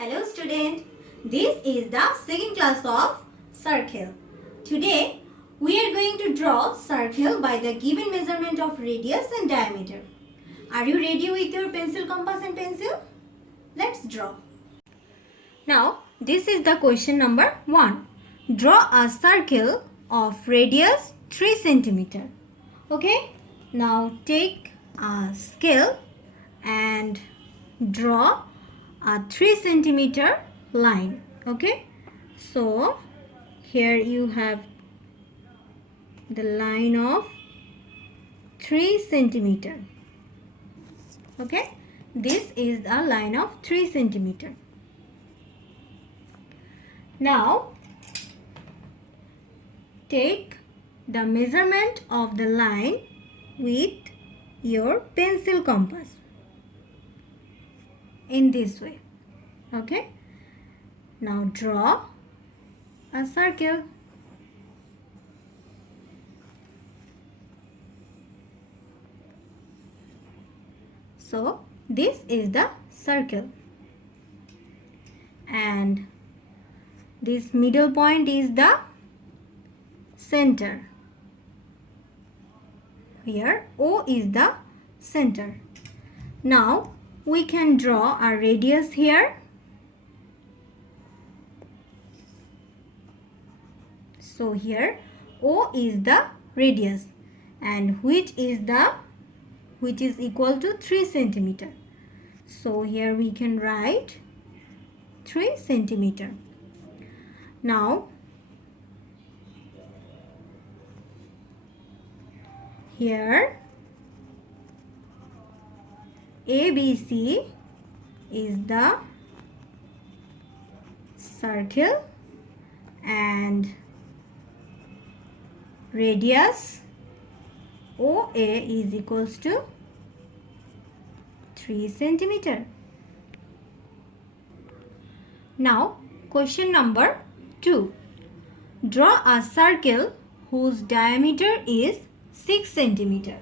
Hello student, this is the second class of circle. Today we are going to draw circle by the given measurement of radius and diameter. Are you ready with your pencil, compass and pencil? Let's draw. Now this is the question number 1. Draw a circle of radius 3 cm. Okay, now take a scale and draw a 3 cm line. Okay, so here you have the line of 3 cm. Okay, this is a line of 3 cm. Now take the measurement of the line with your pencil compass in this way. Okay, now draw a circle. So this is the circle, and this middle point is the center. Here O is the center. Now we can draw a radius here. So here O is the radius, and which is equal to 3 cm. So here we can write 3 cm. Now here ABC is the circle and radius OA is equals to 3 cm. Now question number 2. Draw a circle whose diameter is 6 cm.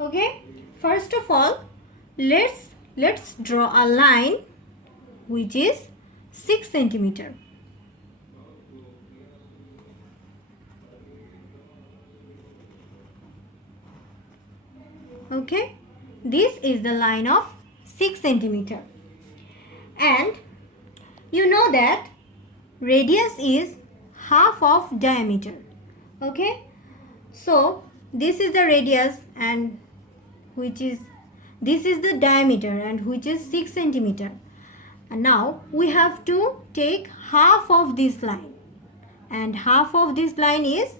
Okay, first of all let's draw a line which is 6 cm. Okay, this is the line of 6 cm, and you know that radius is half of diameter. Okay, so this is the radius and this is the diameter, and which is 6 cm. And now we have to take half of this line, and half of this line is,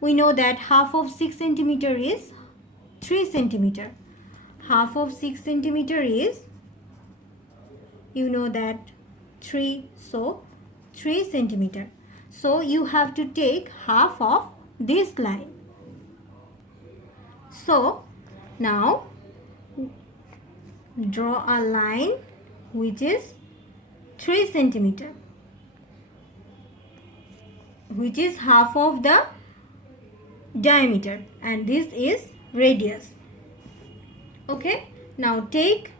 we know that half of 6 cm is 3 cm. Half of 6 cm is, you know that 3, so 3 cm. So you have to take half of this line. So now draw a line which is 3 cm, which is half of the diameter, and this is radius. Okay, now take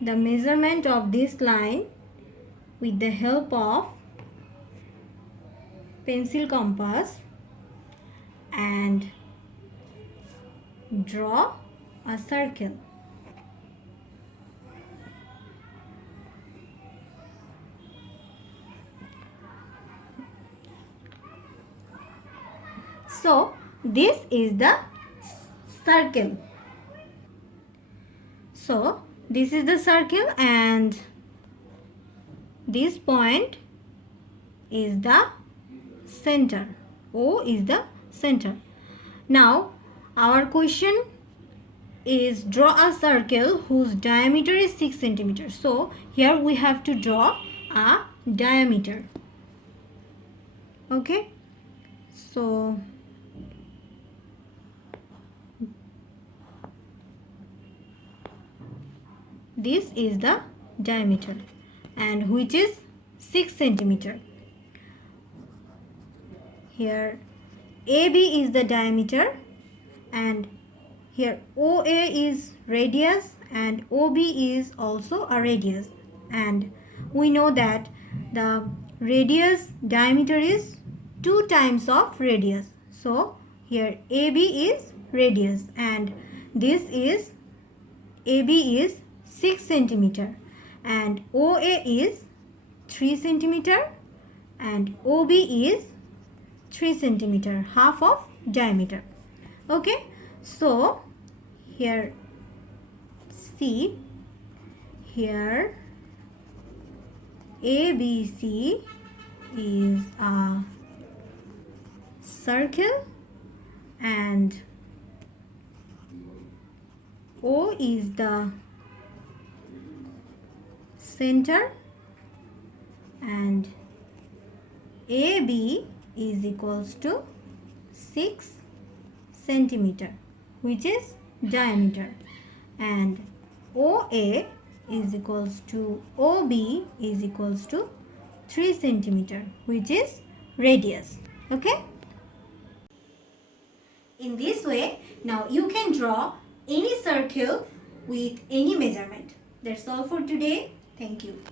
the measurement of this line with the help of pencil compass and draw a circle. So this is the circle. So this is the circle, and this point is the center. O is the center. Now our question is draw a circle whose diameter is 6 cm. So here we have to draw a diameter. Okay, so this is the diameter, and which is 6 cm. Here AB is the diameter, and here OA is radius, and OB is also a radius, and we know that the radius diameter is 2 times of radius. So here AB is radius and this is AB is 6 centimeter and OA is 3 centimeter and OB is 3 centimeter, half of diameter. Okay, so here see, here ABC is a circle and O is the center and AB is equals to 6 centimeter, which is diameter, and OA is equals to OB is equals to 3 centimeter, which is radius. Okay, in this way now you can draw any circle with any measurement. That's all for today. Thank you.